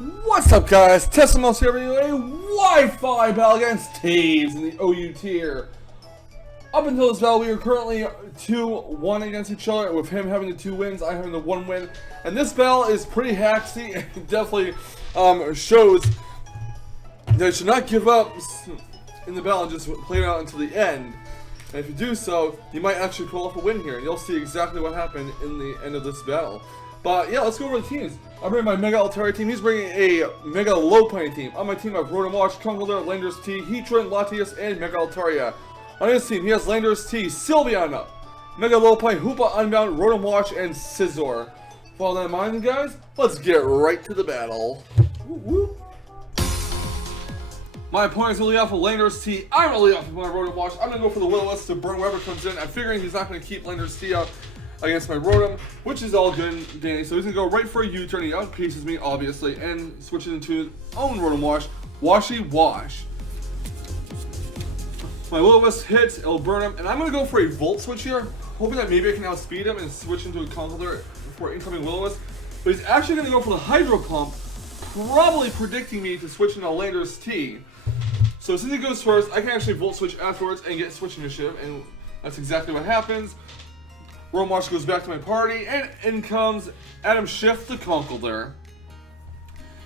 What's up, guys? Testimos here with a Wi-Fi battle against Taybz in the OU tier. Up until this battle, we are currently 2-1 against each other, with him having the 2 wins, I having the 1 win. And this battle is pretty hacksy. It definitely shows that you should not give up in the battle and just play it out until the end. And if you do so, you might actually pull off a win here, and you'll see exactly what happened in the end of this battle. But yeah, let's go over the teams. I'm bringing my Mega Altari team. He's bringing a Mega Low Pony team. On my team, I have Rotom Watch, Conkeldurr, Landorus T, Heatran, Latias, and Mega Altaria. On his team, he has Landorus T, Sylveon, Mega Low Pony, Hoopa, Unbound, Rotom Watch, and Scizor. With all that in mind, guys, let's get right to the battle. Woo -woo. My opponent's going to lead off with Landorus T. I'm going to lead off with my Rotom Watch. I'm going to go for the Will-O-Wisp to burn whoever comes in. I'm figuring he's not going to keep Landorus T out against my Rotom, which is all good and dandy. So he's going to go right for a U-turn. He outpaces me, obviously, and switches into his own Rotom Wash, Washy Wash. My Will-O-Wisp hits, it'll burn him, and I'm going to go for a Volt Switch here, hoping that maybe I can outspeed him and switch into a Conkeldurr for incoming Will-O-Wisp. But he's actually going to go for the Hydro Pump, probably predicting me to switch into Landorus T. So since he goes first, I can actually Volt Switch afterwards and get Switch Initiative, and that's exactly what happens. Rotom Wash goes back to my party, and in comes Adam Shift the Conkeldurr.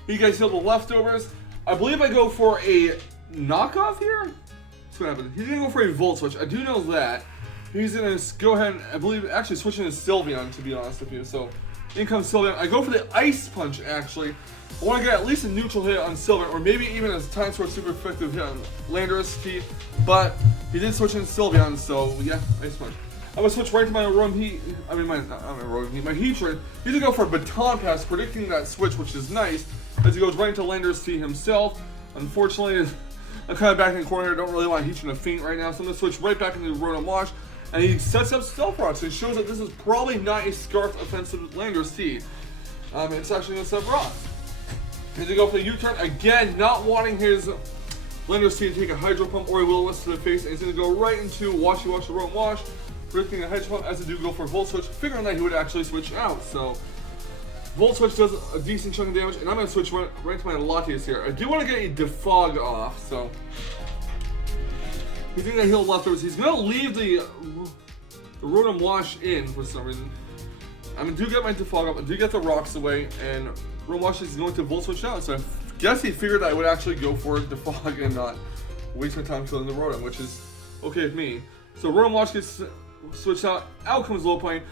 You guys heal the leftovers. I believe I go for a knockoff here. That's what happened. He's gonna go for a Volt Switch. I do know that. He's gonna go ahead and, I believe, actually switch into Sylveon, to be honest with you. So in comes Sylveon. I go for the Ice Punch, actually. I want to get at least a neutral hit on Sylveon, or maybe even a Time Sword super effective hit on Landorus T. But he did switch into Sylveon, so yeah, Ice Punch. I'm going to switch right to my Rotom Heat, my Heatran. He's going to go for a Baton Pass, predicting that switch, which is nice, as he goes right into Landorus T himself. Unfortunately, I'm kind of back in the corner here, don't really want Heatran to faint right now, so I'm going to switch right back into Rotom Wash, and he sets up Stealth Rock, so it shows that this is probably not a Scarf offensive Landorus T. It's actually going to set up Rocks. He's going to go for the U-turn, again, not wanting his Landorus T to take a Hydro Pump or a Will-O-Wisp to the face, and he's going to go right into Washy Wash the Rotom Wash, predicting a Hydro Pump as a do go for a Volt Switch, figuring that he would actually switch out. So Volt Switch does a decent chunk of damage, and I'm going to switch right to my Latias here. I do want to get a Defog off, so he's going to heal leftovers. He's going to leave the Rotom Wash in for some reason. I do get my Defog up, I do get the rocks away, and Rotom Wash is going to Volt Switch out. So I guess he figured that I would actually go for Defog and not waste my time killing the Rotom, which is okay with me. So Rotom Wash gets switched out comes Low Pony.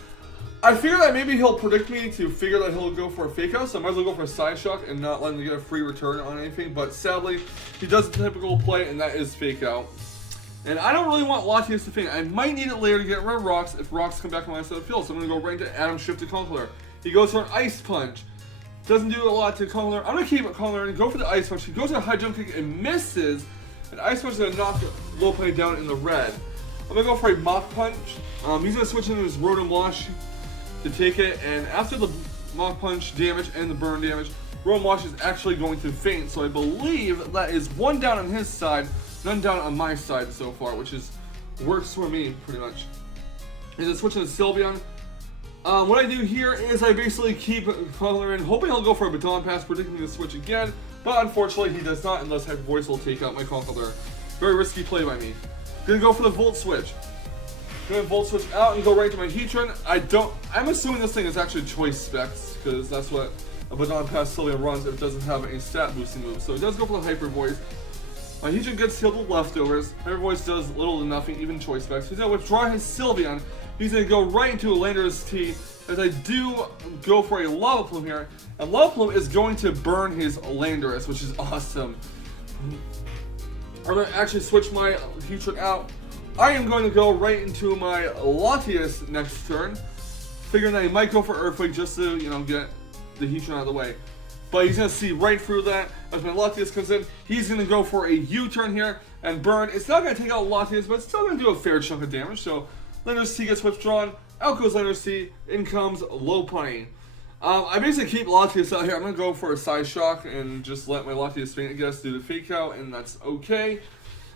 I figure that maybe he'll predict me to figure that he'll go for a Fake Out, so I might as well go for a Side Shock and not let him get a free return on anything, but sadly, he does the typical play, and that is Fake Out. And I don't really want Latias to faint. I might need it later to get rid of Rocks if Rocks come back on my side of the field, so I'm going to go right into Adam Shift to Conkeldurr. He goes for an Ice Punch. Doesn't do a lot to Conkeldurr. I'm going to keep it Conkeldurr and go for the Ice Punch. He goes for a High Jump Kick and misses, and Ice Punch is going to knock Low Pony down in the red. I'm going to go for a Mach Punch. He's going to switch into his Rotom Wash to take it, and after the Mach Punch damage and the burn damage, Rotom Wash is actually going to faint, so I believe that is 1 down on his side, none down on my side so far, which is works for me, pretty much. And then switching to Sylveon. What I do here is I basically keep Conkeldurr in, hoping he'll go for a Baton Pass, predicting to switch again, but unfortunately he does not, unless Hyper Voice will take out my Conkeldurr. Very risky play by me. Gonna go for the Volt Switch. Gonna Volt Switch out and go right to my Heatran. I'm assuming this thing is actually Choice Specs, because that's what a Baton Pass Sylveon runs if it doesn't have a stat boosting move. So it does go for the Hyper Voice. My Heatran gets healed with leftovers. Hyper Voice does little to nothing, even Choice Specs. He's gonna withdraw his Sylveon. He's gonna go right into a Landorus T, as I do go for a Lava Plume here. And Lava Plume is going to burn his Landorus, which is awesome. I'm going to actually switch my Heatran out. I am going to go right into my Latias next turn, figuring that he might go for Earthquake just to, get the Heatran out of the way. But he's going to see right through that. As my Latias comes in, he's going to go for a U-turn here and burn. It's not going to take out Latias, but it's still going to do a fair chunk of damage. So Landorus T gets withdrawn, out goes Landorus T, in comes Low Pony. I basically keep Latias out here. I'm going to go for a Side Shock and just let my Latias faint, I guess, do the Fake Out, and that's okay.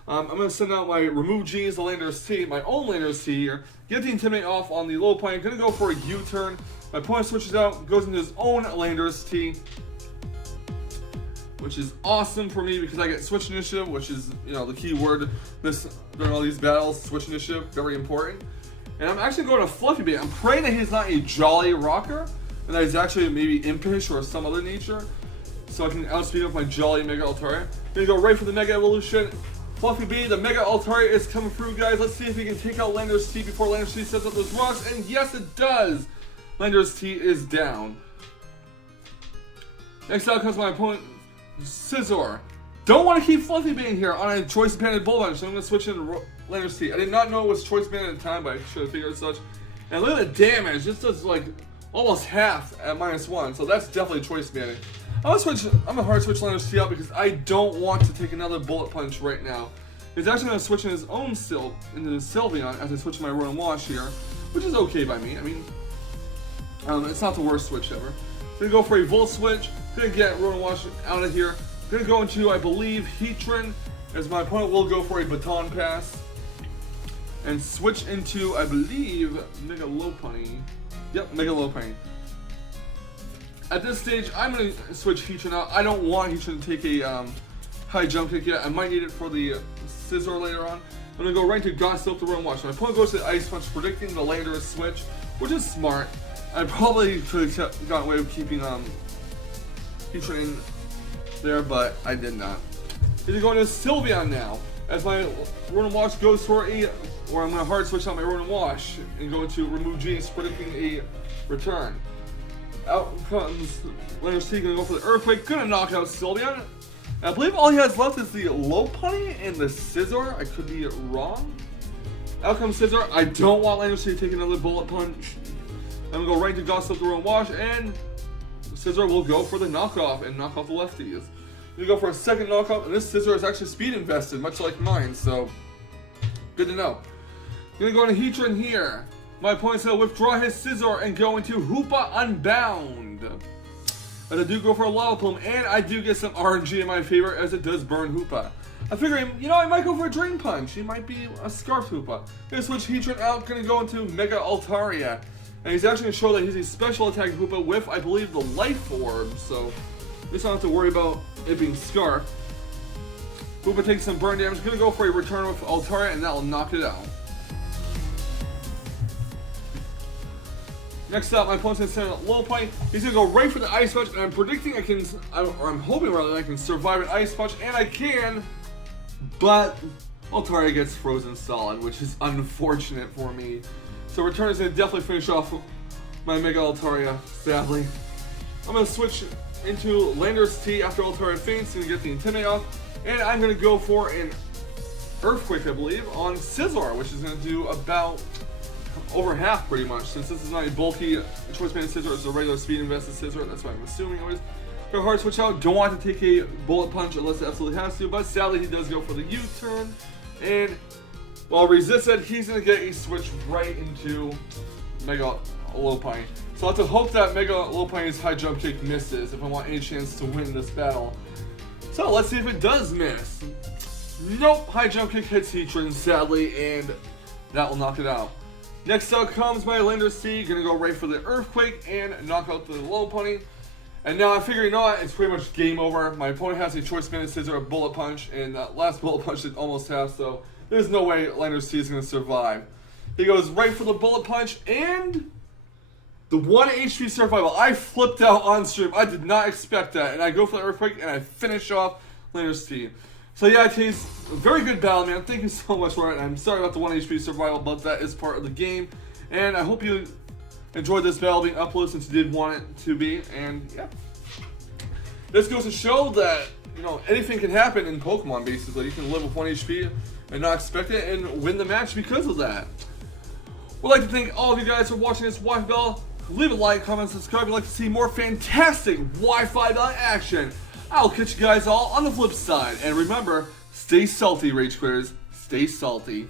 I'm going to send out my Remove G's, the Landorus T, my own Landorus T here, get the Intimidate off on the Low Pony. I'm going to go for a U-turn. My opponent switches out, goes into his own Landorus T. which is awesome for me because I get switch initiative, which is, you know, the key word during all these battles. Switch initiative, very important. And I'm actually going to Fluffy Bait. I'm praying that he's not a Jolly Rocker, and that he's actually maybe Impish or some other nature, so I can outspeed up my Jolly Mega Altaria. Gonna go right for the Mega Evolution. Fluffy B, the Mega Altaria is coming through, guys. Let's see if he can take out Lander's T before Lander's T sets up those rocks, and yes, it does! Lander's T is down. Next out comes my opponent, Scizor. Don't want to keep Fluffy Bane here on a Choice Banded Bull Punch, so I'm going to switch in Lander's T. I did not know it was Choice Banded at the time, but I should have figured as such. And look at the damage. This does like almost half at -1, so that's definitely Choice Banded. I'm going to hard switch Lander's T out because I don't want to take another Bullet Punch right now. He's actually going to switch in his own into the Sylveon as I switch my Rotom Wash here, which is okay by me. I mean, it's not the worst switch ever. Gonna go for a Volt Switch. Gonna get Rotom Wash out of here. Gonna go into, I believe, Heatran, as my opponent will go for a Baton Pass. And switch into, I believe, Mega Lopunny. Yep, Mega Lopunny. At this stage, I'm gonna switch Heatran out. I don't want Heatran to take a high jump kick yet. I might need it for the Scizor later on. I'm gonna go right to Godstalk the Rotom Wash. My opponent goes to the Ice Punch, predicting the Landorus switch, which is smart. I probably could have gotten away with keeping Heatran in there, but I did not. He's going to Sylveon now, as my Rotom Wash goes for I'm going to hard switch out my Rotom Wash and go to remove Genius, predicting a return. Out comes Lander's T, going to go for the Earthquake, going to knock out Sylveon. I believe all he has left is the Lopunny and the Scizor. I could be wrong. Out comes Scizor. I don't want Lander's T to take another Bullet Punch. I'm going to go right to Godstalk the Rotom Wash, and Scizor will go for the knockoff and knock off the lefties. You go for a second knockoff, and this Scizor is actually speed invested, much like mine, so good to know. I'm going to go into Heatran here. My opponent's going to withdraw his Scizor and go into Hoopa Unbound. But I do go for a Lava Plume, and I do get some RNG in my favor as it does burn Hoopa. I figure, you know, I might go for a Drain Punch. He might be a Scarf Hoopa. Going to switch Heatran out, going to go into Mega Altaria. And he's actually going to show that he's a special attack Hoopa with, I believe, the Life Orb. So, just don't have to worry about it being Scarf. Hoopa takes some burn damage. Going to go for a return with Altaria, and that will knock it out. Next up, my opponent's going to send a Lopunny. He's going to go right for the Ice Punch, and I'm predicting I'm hoping rather that I can survive an Ice Punch, and I can. But Altaria gets frozen solid, which is unfortunate for me. So return is going to definitely finish off my Mega Altaria, sadly. I'm going to switch into Lander's T after Altaria faints to get the Intimidate off. And I'm going to go for an Earthquake, I believe, on Scizor, which is going to do about over half pretty much. Since this is not a bulky Choice Banded Scizor, it's a regular speed invested Scizor, that's what I'm assuming always. Go hard switch out, don't want to take a Bullet Punch unless it absolutely has to, but sadly he does go for the U-turn. And while resisted, he's going to get a switch right into Mega Lopunny. So I have to hope that Mega Lopunny's high jump kick misses if I want any chance to win this battle. So let's see if it does miss. Nope, high jump kick hits Heatran, sadly, and that will knock it out. Next up comes my Lander's T, going to go right for the Earthquake and knock out the Lopunny. And now I figure, you know what, it's pretty much game over. My opponent has a Choice Banded Scizor, a Bullet Punch, and that last Bullet Punch did almost half, so there's no way Lander's T is going to survive. He goes right for the Bullet Punch, and the 1 HP survival. I flipped out on stream. I did not expect that. And I go for the Earthquake, and I finish off Lander's T. So yeah, Taybz, very good battle, man. Thank you so much for it. I'm sorry about the 1 HP survival, but that is part of the game. And I hope you enjoyed this battle being uploaded since you did want it to be. And yeah. This goes to show that, you know, anything can happen in Pokemon, basically. You can live with 1 HP and not expect it and win the match because of that. We'd like to thank all of you guys for watching this Wi-Fi battle. Leave a like, comment, subscribe if you'd like to see more fantastic Wi-Fi battle action. I'll catch you guys all on the flip side. And remember, stay salty, Rage Quitters. Stay salty.